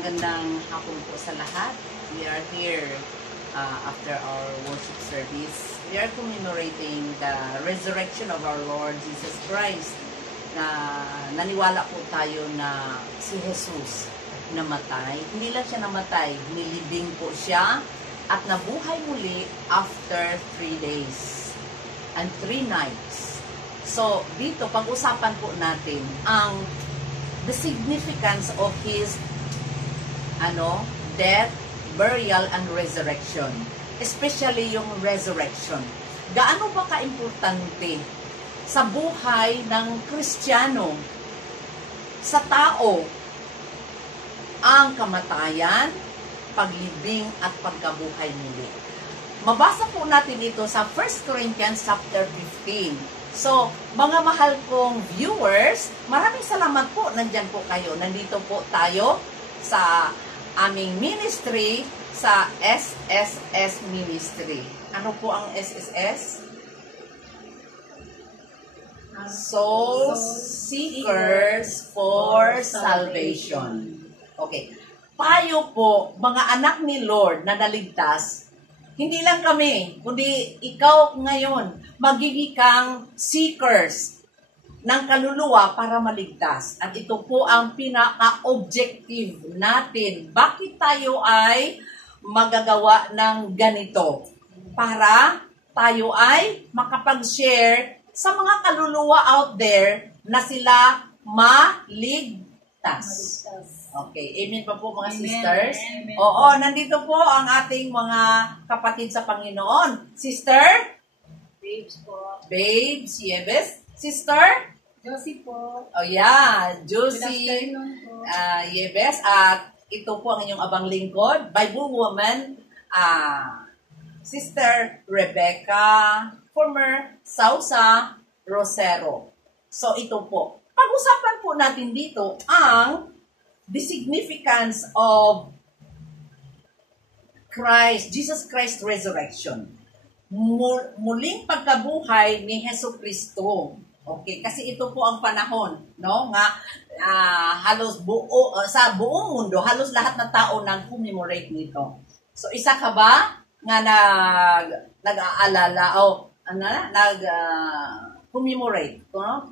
Magandang hapon po sa lahat. We are here after our worship service. We are commemorating the resurrection of our Lord Jesus Christ. Na naniwala po tayo na si Jesus namatay. Hindi lang siya namatay, nilibing po siya at nabuhay muli after 3 days and 3 nights. So, dito pag-usapan po natin ang the significance of His death, burial, and resurrection. Especially yung resurrection. Gaano ba ka-importante sa buhay ng Kristiyano, sa tao, ang kamatayan, paglibing, at pagkabuhay muli? Mabasa po natin ito sa 1 Corinthians chapter 15. So, mga mahal kong viewers, maraming salamat po. Nandyan po kayo. Nandito po tayo sa aming ministry sa SSS Ministry. Ano po ang SSS? Soul Seekers for Salvation. Okay. Tayo po, mga anak ni Lord na naligtas, hindi lang kami, kundi ikaw ngayon, magiging kang seekers ng kaluluwa para maligtas. At ito po ang pinaka-objective natin. Bakit tayo ay magagawa ng ganito? Para tayo ay makapag-share sa mga kaluluwa out there na sila maligtas. Okay, amen pa po mga sisters? Amen. Oo, nandito po ang ating mga kapatid sa Panginoon. Sister? Babes po. Babes, Yebes. Sister? Josie po. Oh yeah, Good Josie afternoon po. Yebes. At ito po ang inyong abang lingkod, Bible woman, Sister Rebecca, former Sausa Rosero. So ito po. Pag-usapan po natin dito ang the significance of Christ, Jesus Christ resurrection. Muling pagkabuhay ni Hesus Kristo. Okay, kasi ito po ang panahon, no? Nga halos sa buong mundo, halos lahat ng tao nang commemorate nito. So isa ka ba nga nag-aalala o commemorate, no?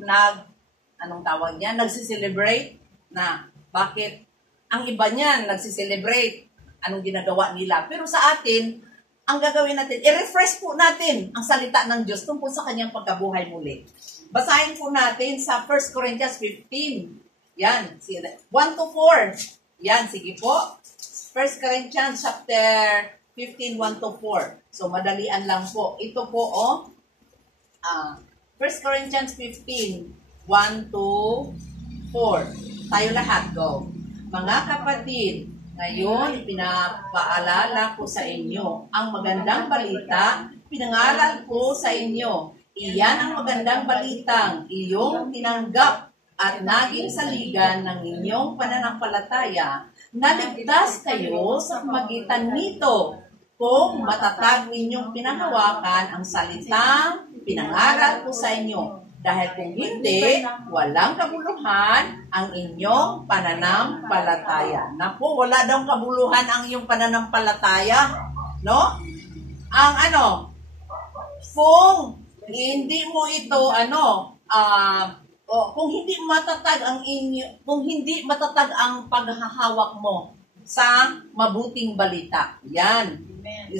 Anong tawag niya? Nagsi-celebrate na bakit ang iba niyan nagsi-celebrate, anong ginagawa nila. Pero sa atin, ang gagawin natin, i-refresh po natin ang salita ng Diyos tungkol sa kanyang pagkabuhay muli. Basahin po natin sa 1 Corinthians 15. Yan, 1-4. Yan, sige po. 1 Corinthians chapter 15, 1-4. So, madalian lang po. Ito po, 1 Corinthians 15, 1-4. Tayo lahat, go. Mga kapatid, ngayon, pinapaalala ko sa inyo ang magandang balita, pinangaral ko sa inyo. Iyan ang magandang balitang iyong tinanggap at naging saligan ng inyong pananampalataya. Naligtas kayo sa magitan nito kung matatag ninyong pinahawakan ang salitang pinangaral ko sa inyo. Dahil kung hindi, walang kabuluhan ang inyong pananampalataya. Naku, wala daw kabuluhan ang iyong pananampalataya. No? Kung hindi mo ito, kung hindi matatag ang paghahawak mo sa mabuting balita. Yan.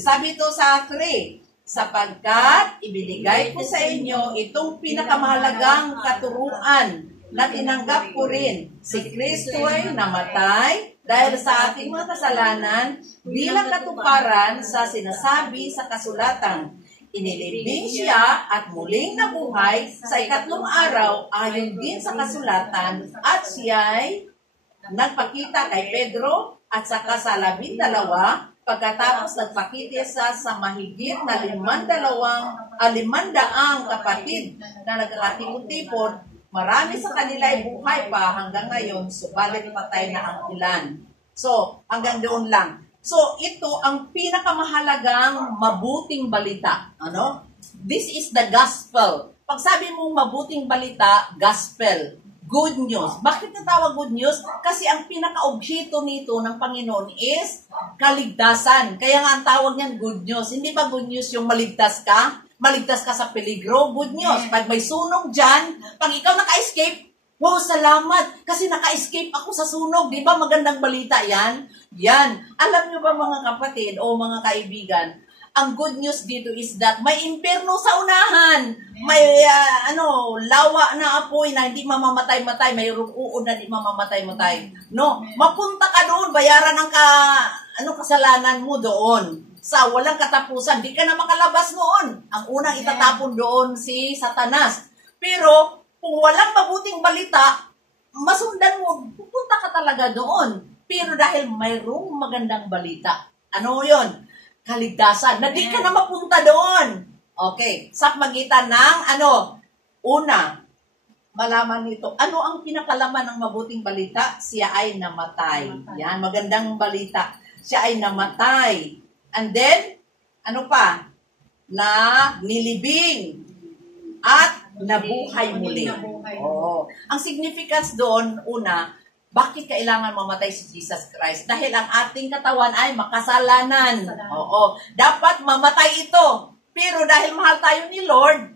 Sabi ito sa 3, sapagkat ibinigay ko sa inyo itong pinakamahalagang katuruan na tinanggap ko rin. Si Kristo ay namatay dahil sa ating mga kasalanan bilang katuparan sa sinasabi sa kasulatan. Inilibing siya at muling nabuhay sa ikatlong araw ayon din sa kasulatan at siya'y nagpakita kay Pedro at saka sa 12. Pagkatapos nagpakita siya sa mahigit na 500 kapatid na nagkakatipon-tipon, marami sa kanila ay buhay pa hanggang ngayon, subalit patay na ang ilan. So, hanggang doon lang. So, ito ang pinakamahalagang mabuting balita. This is the gospel. Pag sabi mong mabuting balita, gospel. good news. Bakit natawag good news? Kasi ang pinaka-objekto nito ng Panginoon is kaligtasan. Kaya nga ang tawag niyan good news. Hindi ba good news yung maligtas ka? Maligtas ka sa peligro? Good news. Pag may sunog dyan, pag ikaw naka-escape, wow, salamat! Kasi naka-escape ako sa sunog. Di ba magandang balita yan? Yan. Alam niyo ba mga kapatid o mga kaibigan, ang good news dito is that may impyerno sa unahan. May lawa na apoy na hindi mamamatay-matay. May uod na hindi mamamatay-matay. No, mapunta ka doon, bayaran ang kasalanan mo doon. Sa walang katapusan, di ka na makalabas noon. Ang unang itatapon doon si Satanas. Pero kung walang mabuting balita, masundan mo, pupunta ka talaga doon. Pero dahil mayroong magandang balita, ano yon? Kaligtasan, na di ka na mapunta doon. Okay, sa magitan ng una, malaman nito, ano ang pinakalaman ng mabuting balita? Siya ay namatay. Yan, magandang balita. Siya ay namatay. And then, ano pa? Na nilibing at nabuhay muli. Oh. Ang significance doon, una, bakit kailangan mamatay si Jesus Christ? Dahil ang ating katawan ay makasalanan. Oo. Dapat mamatay ito. Pero dahil mahal tayo ni Lord,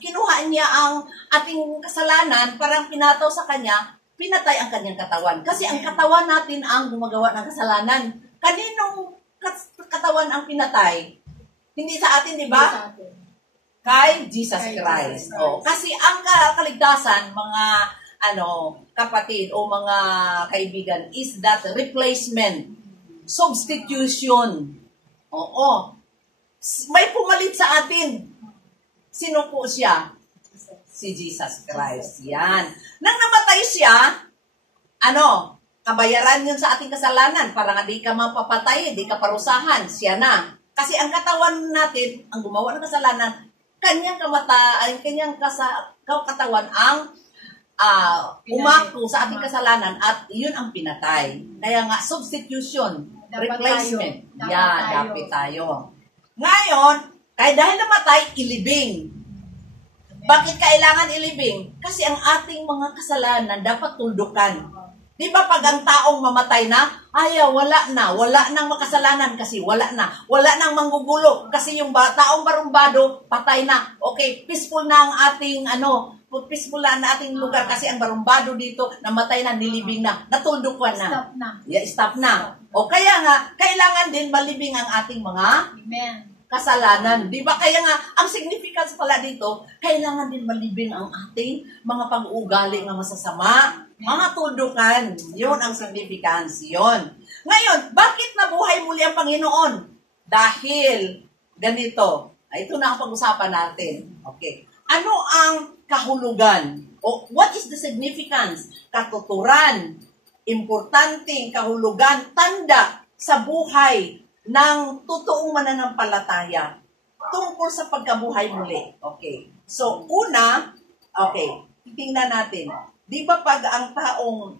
kinuha niya ang ating kasalanan, parang pinataw sa Kanya, pinatay ang Kanyang katawan. Kasi ang katawan natin ang gumagawa ng kasalanan. Kaninong katawan ang pinatay? Hindi sa atin, di ba? Kay Jesus Christ. Oh. Kasi ang kaligtasan, mga kapatid o mga kaibigan, is that replacement, substitution. Oo. May pumalit sa atin. Sino po siya? Si Jesus Christ. Yan. Nang namatay siya, kabayaran yun sa ating kasalanan para nga di ka mapapatay, di ka parusahan. Siya na. Kasi ang katawan natin, ang gumawa ng kasalanan, kanyang katawan ang umako sa ating kasalanan at yun ang pinatay. Kaya nga, substitution, replacement. Dapat tayo. Ngayon, dahil namatay, ilibing. Bakit kailangan ilibing? Kasi ang ating mga kasalanan dapat tuldukan. Di ba pag ang taong mamatay na, wala nang makasalanan kasi wala nang manggugulo kasi yung taong barumbado, patay na. Okay, peaceful na ang ating peaceful na ang ating lugar kasi ang barumbado dito, namatay na, nilibing na, natuldukan na. Stop na. Stop na. O kaya nga, kailangan din malibing ang ating mga kasalanan. Di ba? Kaya nga, ang significance pala dito, kailangan din malibing ang ating mga pag-uugali ng masasama, mga tuldukan. Yun ang significance. Yun. Ngayon, bakit nabuhay muli ang Panginoon? Dahil, ganito. Ito na ang pag-usapan natin. Okay. Ano ang kahulugan? O what is the significance? Katuturan, importanteng kahulugan, tanda sa buhay ng totoong mananampalataya tungkol sa pagkabuhay muli. Okay. So, una, titingnan natin. Di ba pag ang taong,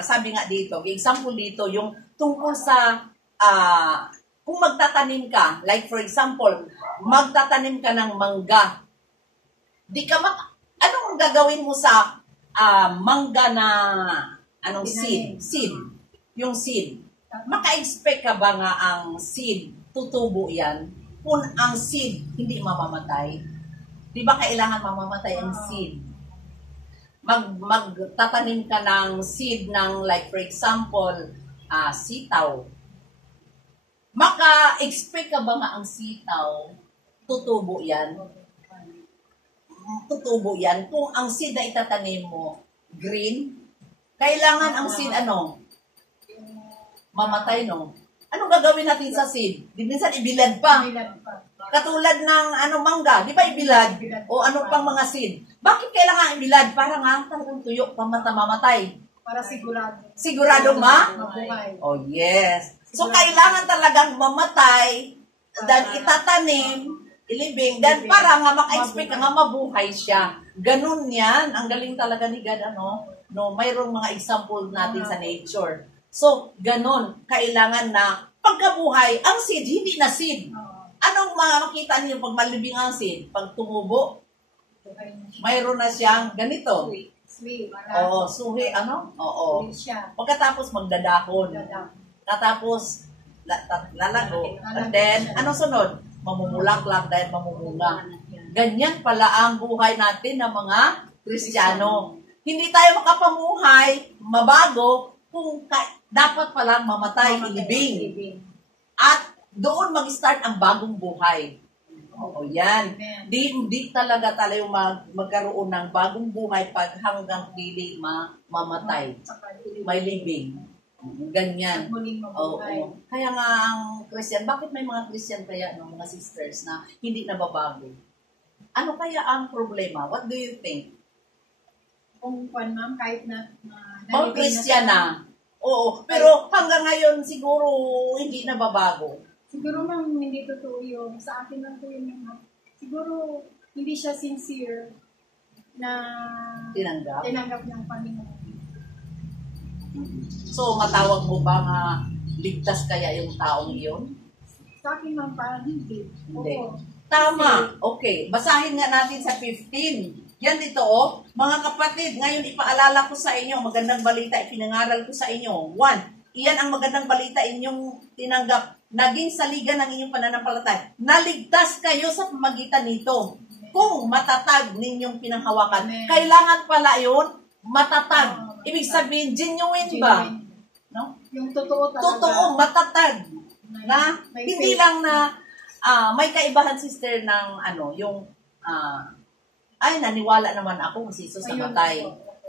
sabi nga dito, example dito, yung tungkol sa, kung magtatanim ka, like for example, magtatanim ka ng mangga, anong gagawin mo sa mangga na, seed? Yung seed. Maka-expect ka ba nga ang seed, tutubo yan, kung ang seed hindi mamamatay? Di ba kailangan mamamatay ang seed? Magtatanim ka ng seed ng, like for example, sitaw. Maka-expect ka ba nga ang sitaw, tutubo yan? Tutubo yan. Kung ang seed na itatanim mo, green, kailangan ang seed, mamatay, no? Anong gagawin natin sa seed? Minsan ibilad pa. Katulad ng mangga, di ba ibilad? O ano pang mga seed? Bakit kailangan ibilad? Para nga talagang tuyo, mamatay. Para sigurado. Sigurado mabuhay. Oh, yes. So, kailangan talagang mamatay, then itatanim, ilibing, then para nga maka-expect nga mabuhay siya. Ganun yan. Ang galing talaga ni God, mayroong mga example natin sa nature. So, ganun. Kailangan na pagkabuhay, ang seed, hindi na seed. Anong makita niyo pag malibing ang seed? Pag tumubo, Buhay na siya. mayroon na siyang ganito. Sweet. Oo, suhi, ano? Oo. Sweet siya. Pagkatapos magdadahon. Katapos lalago. And then, ano sunod? Mamumulaklak dahil mamumunga. Ganyan pala ang buhay natin ng mga Kristiyano. Hindi tayo makapamuhay, mabago, kung dapat palang mamatay, ilibing. At doon mag-start ang bagong buhay. Oo, yan. Di talaga tayo magkaroon ng bagong buhay pag hanggang dili mamatay. May living. Ganyan. Oo. Kaya nga ang Christian, bakit may mga Christian kaya, no, mga sisters na hindi nababago? Ano kaya ang problema? What do you think? Kung ma'am, kahit na Mga Christian na. Oo. Pero hanggang ngayon siguro hindi nababago. Siguro ma'am, hindi totoo yun. Sa akin lang po yun. Siguro, hindi siya sincere na tinanggap ng Panginoon. So, matawag mo ba nga ligtas kaya yung taong iyon? Sa akin ma'am, parang hindi. Hindi. Oo. Tama. Okay. Basahin nga natin sa 15. Yan dito, oh. Mga kapatid, ngayon ipaalala ko sa inyo, magandang balita, ipinangaral ko sa inyo. 1. Iyan ang magandang balita inyong tinanggap. Naging saligan ng inyong pananampalataya. Naligtas kayo sa pamagitan nito. Kung matatag ninyong pinanghawakan. Amen. Kailangan pala yun, matatag. Ibig sabihin, genuine ba? No? Yung totoo talaga. Totoo, matatag. Na, May hindi faith. lang na, may kaibahan sister ng, yung, naniwala naman ako si Jesus Ayun, namatay. opo.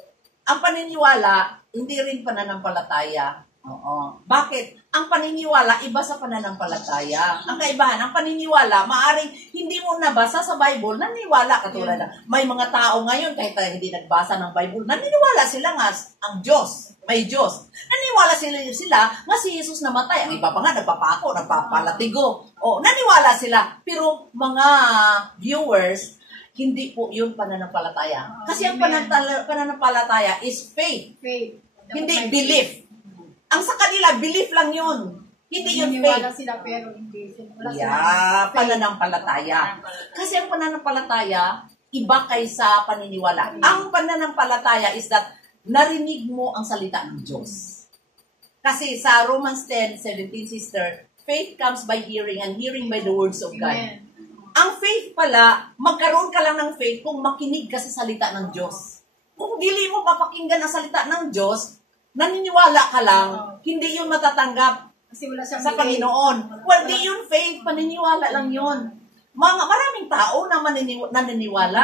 Ang paniniwala, hindi rin pananampalataya. Oo. Bakit? Ang paniniwala, iba sa pananampalataya. Ang kaibahan, ang paniniwala, maaring hindi mo nabasa sa Bible, naniwala katulad na. May mga tao ngayon, kahit hindi nagbasa ng Bible, naniniwala sila nga ang Diyos. May Diyos. Naniwala sila nga si Jesus namatay. Ang iba pa nga, nagpapako, nagpapalatigo. O, naniwala sila. Pero mga viewers, hindi po yun pananampalataya. Kasi ang pananampalataya is faith. Faith. Hindi belief. Ang sa kanila, belief lang yun. Hindi yun faith. Naniniwala sila pero hindi. Wala sila. Yeah, pananampalataya. Kasi ang pananampalataya, iba kaysa paniniwala. Ang pananampalataya is that narinig mo ang salita ng Diyos. Kasi sa Romans 10:17, sister, faith comes by hearing and hearing by the words of God. Amen. Ang faith pala, magkaroon ka lang ng faith kung makinig ka sa salita ng Diyos. Kung dili mo papakinggan ang salita ng Diyos, naniniwala ka lang, hindi yun matatanggap Kasi wala siyang sa belief. Panginoon. Well, di yun faith, paniniwala lang yun. Maraming tao na naniniwala.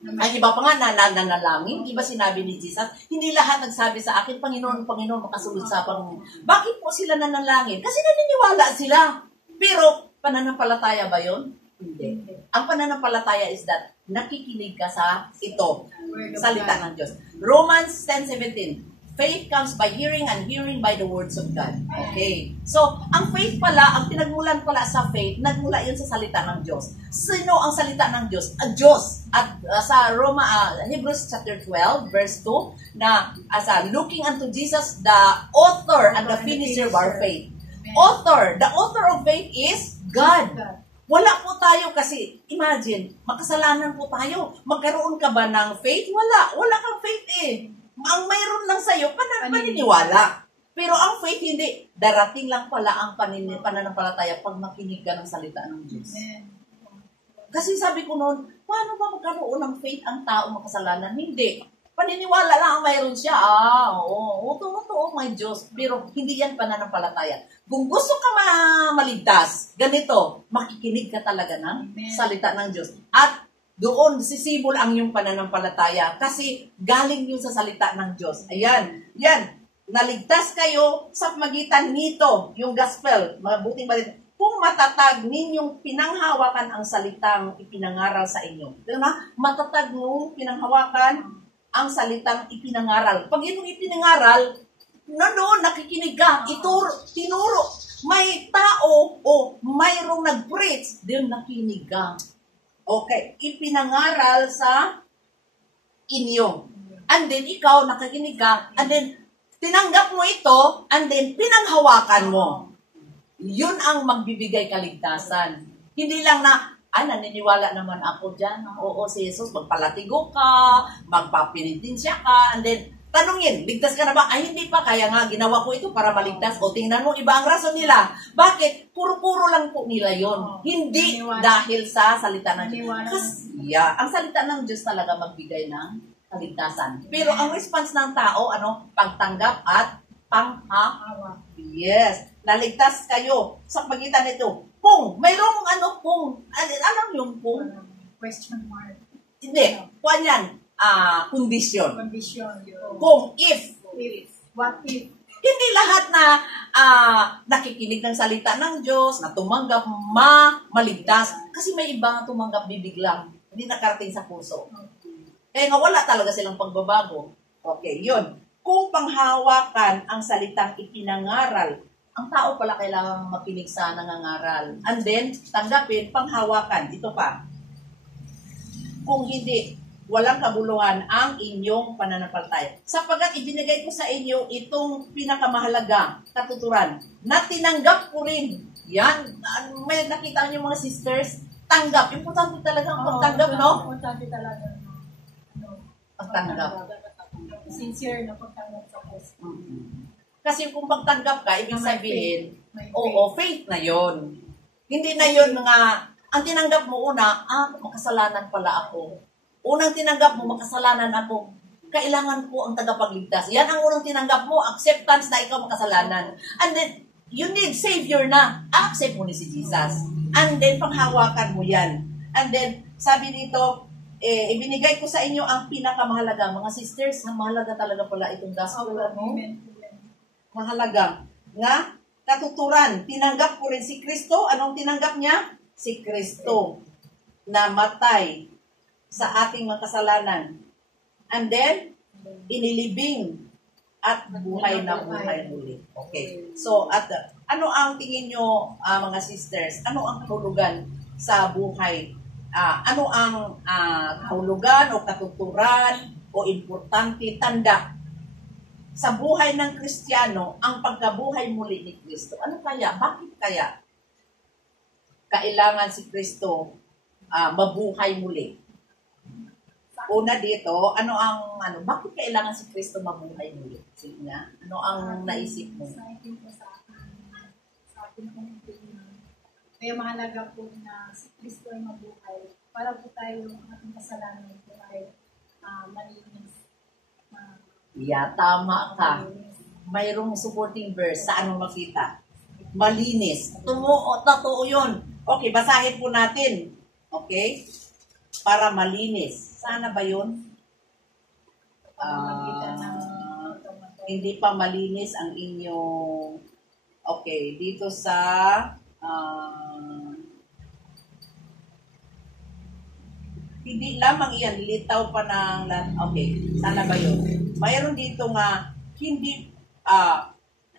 Ang iba pa nga nananalangin, di ba sinabi ni Jesus, hindi lahat nagsabi sa akin, Panginoon, Panginoon, makasunod sa Panginoon. Bakit po sila nanalangin? Kasi naniniwala sila. Pero, pananampalataya ba yun? Hindi. Ang pananampalataya is that nakikinig ka sa ito, salita ng Diyos. Romans 10:17, faith comes by hearing and hearing by the words of God. Okay. So, ang faith pala, ang pinagmulan pala sa faith, nagmula yun sa salita ng Diyos. Sino ang salita ng Diyos? Ang Diyos. At sa Hebrews chapter 12, verse 2, na looking unto Jesus, the author and the finisher of our faith. The author of faith is God. Wala po tayo kasi, imagine, makasalanan po tayo. Magkaroon ka ba ng faith? Wala. Wala kang faith eh. Ang mayroon lang sa'yo, paniniwala. Pero ang faith hindi. Darating lang pala ang pananampalataya pag makinig ka ng salita ng Diyos. Kasi sabi ko noon, paano ba magkaroon ng faith ang tao makasalanan? Hindi. Paniniwala lang ang mayroon siya. Oo, may Diyos. Pero hindi yan pananampalataya. Kung gusto ka maligtas, ganito, makikinig ka talaga ng salita ng Diyos. At doon sisibol ang iyong pananampalataya kasi galing yun sa salita ng Diyos. Ayan, yan. Naligtas kayo sa magitan nito, yung gospel, mabuting balita. Kung matatag ninyong pinanghawakan ang salitang ipinangaral sa inyo. Diba? Matatag mong pinanghawakan ang salitang ipinangaral. Pag itong ipinangaral, nandoon nakikinig ka, tinuro. May tao o mayroong nag-preach, din nakinig ka. Okay, ipinangaral sa inyo. And then, ikaw, nakikinig ka, and then, tinanggap mo ito, and then, pinanghawakan mo. Yun ang magbibigay kaligtasan. Hindi lang na, naniniwala naman ako dyan. Oo, si Jesus, magpalatigo ka, magpapinintensya ka, and then, tanungin, ligtas ka na ba? Ay, hindi pa. Kaya nga, ginawa ko ito para maligtas. O, tingnan mo, iba ang rason nila. Bakit? Puro-puro lang po nila yon. Hindi dahil sa salita ng Diyos. Kasi, ang salita ng Diyos talaga magbigay ng kaligtasan. Pero ang response ng tao, pagtanggap at panghawa. Yes. Naligtas kayo sa pagitan nito. Kung, mayroong kung, alam yung kung? Question mark. Hindi. Kuwan yan. Condition. Kung, if. What if? Hindi lahat na nakikinig ng salita ng Diyos, na tumanggap, maligtas. Kasi may iba tumanggap bibiglang. Hindi nakarating sa puso. Kaya nga wala talaga silang pagbabago. Okay, yun. Kung panghawakan ang salitang ipinangaral, ang tao pala kailangan makinig sa nangangaral. And then, tanggapin, panghawakan. Ito pa. Kung hindi, walang kabuluhan ang inyong pananampalataya. Sapagkat ibinigay ko sa inyo itong pinakamahalaga katuturan na tinanggap ko rin. Yan. May nakita niyo mga sisters, tanggap. Importante talaga ang pagtanggap, no? Importante talaga. Pagtanggap. Sincere na pagtanggap sa Diyos. Kasi kung pagtanggap ka, ibig sabihin, oo, faith na yon. Hindi na yon nga, ang tinanggap mo una, makasalanan pala ako. Unang tinanggap mo, makasalanan ako. Kailangan ko ang tagapagligtas. Yan ang unang tinanggap mo, acceptance na ikaw makasalanan. And then, you need Savior na. Accept mo ni si Jesus. And then, panghawakan mo yan. And then, sabi dito, ibinigay ko sa inyo ang pinakamahalaga. Mga sisters, na mahalaga talaga pala itong gospel. Mahalaga. Nga, katuturan. Tinanggap ko rin si Kristo. Anong tinanggap niya? Si Kristo. Na matay sa ating mga kasalanan. And then, inilibing at buhay na buhay muli. Okay. So, ano ang tingin nyo, mga sisters? Ano ang kahulugan sa buhay? Ano ang kahulugan o katuturan o importante tanda sa buhay ng Kristiyano ang pagkabuhay muli ni Kristo? Ano kaya? Bakit kaya kailangan si Kristo mabuhay muli? Una dito, bakit kailangan si Kristo mabuhay muli? Sige nga, ano ang naisip mo? Sa akin po kaya mahalaga po na si Kristo ay mabuhay para po tayo ang ating kasalanan po ay malinis. Tama ka. Mayroong supporting verse. Saan mo makita? Malinis. Totoo yun. Okay, basahin po natin. Okay? Para malinis. Sana ba yun? Hindi pa malinis ang inyong... Okay, dito sa... hindi lamang iyan, litaw pa ng... Okay, sana ba yun? Mayroon dito nga, hindi...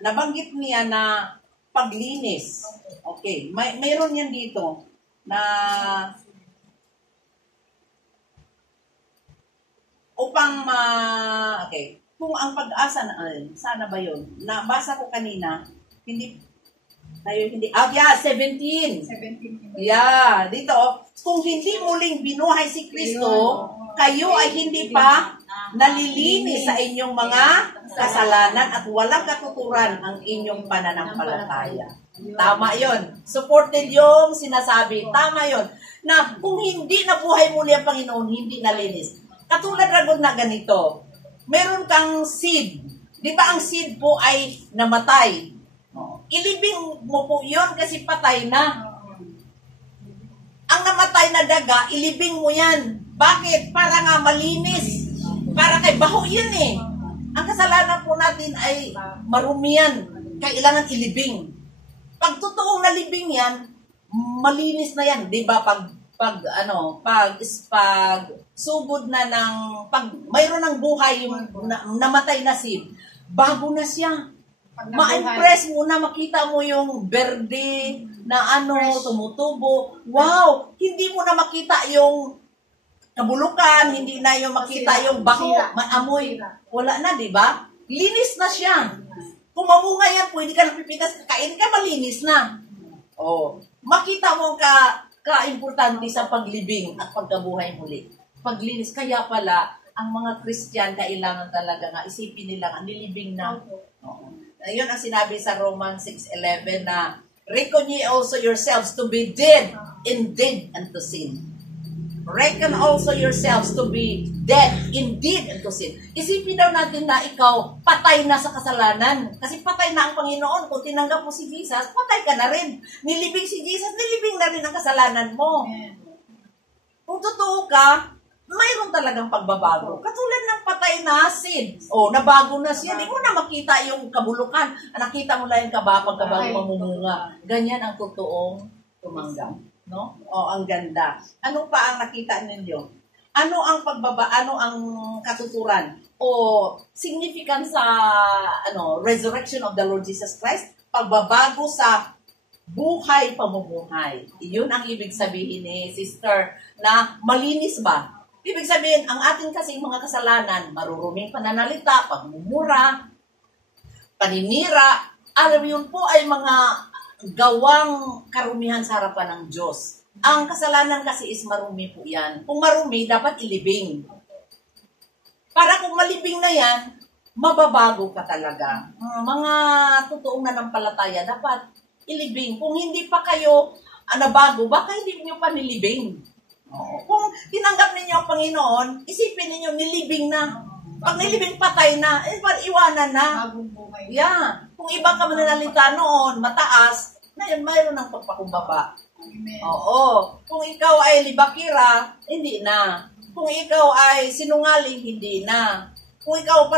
nabanggit niya na paglinis. Okay, mayroon yan dito na... upang okay, kung ang pag-asa sana ba yun? Nabasa ko kanina, hindi 17. 17. Yeah, dito, kung hindi muling binuhay si Kristo, kayo ay hindi pa nalilinis sa inyong mga kasalanan at walang katuturan ang inyong pananampalataya. Tama yon. Supported yung sinasabi. Tama yon. Na kung hindi nabuhay muli ang Panginoon, hindi nalinis. Katulad ragon na ganito, meron kang seed. Di ba ang seed po ay namatay? Ilibing mo po yun kasi patay na. Ang namatay na daga, ilibing mo yan. Bakit? Para nga malinis. Para kay baho yun eh. Ang kasalanan po natin ay marumi yan. Kailangan ilibing. Pag totoong nalibing yan, malinis na yan. Di ba? Pag sugod na ng, pag mayroon ng buhay yung namatay na seed, bago na siya. Ma-impress mo na, makita mo yung berde na tumutubo. Wow! Hindi mo na makita yung kabulukan, hindi na yung makita yung baho, maamoy. Wala na, di ba? Linis na siya. Kung mamunga yan, pwede ka napipitas, kain ka, malinis na. Oh, makita mo ka-importante sa paglibing at pagkabuhay muli. Paglinis. Kaya pala, ang mga Christian, kailangan talaga nga isipin nila nga nilibing na. Oo. Ayun ang sinabi sa Romans 6:11 na, reckon ye also yourselves to be dead indeed unto sin. Reckon also yourselves to be dead indeed unto sin. Isipin daw natin na ikaw patay na sa kasalanan. Kasi patay na ang Panginoon. Kung tinanggap mo si Jesus, patay ka na rin. Nilibing si Jesus, nilibing na rin ang kasalanan mo. Kung totoo ka, mayroon talagang pagbabago. Katulad ng patay na sin. O, nabago na siya. Hindi mo na makita yung kabulukan. Nakita mo lang yung pagkabago mamumunga. Ganyan ang totoong tumanggap. No? O, ang ganda. Ano pa ang nakita ninyo? Ano ang ano ang katuturan? O, significance sa resurrection of the Lord Jesus Christ? Pagbabago sa buhay pamumuhay. Iyon ang ibig sabihin ni sister na malinis ba? Ibig sabihin, ang ating kasing mga kasalanan, maruruming pananalita, pagmumura, paninira, alam yun po ay mga gawang karumihan sa harapan ng Diyos. Ang kasalanan kasi is marumi po yan. Kung marumi, dapat ilibing. Para kung malibing na yan, mababago ka talaga. Mga totoong nanampalataya, dapat ilibing. Kung hindi pa kayo nabago, baka hindi nyo pa nilibing. Kung tinanggap ninyo ang Panginoon, isipin ninyo, nilibing na. Pag nilibing, patay na. Iwanan na. Yeah. Kung iba ka mananalita noon, mataas, mayroon ng pagpakumbaba. Oo. Kung ikaw ay libakira, hindi na. Kung ikaw ay sinungaling, hindi na. Kung ikaw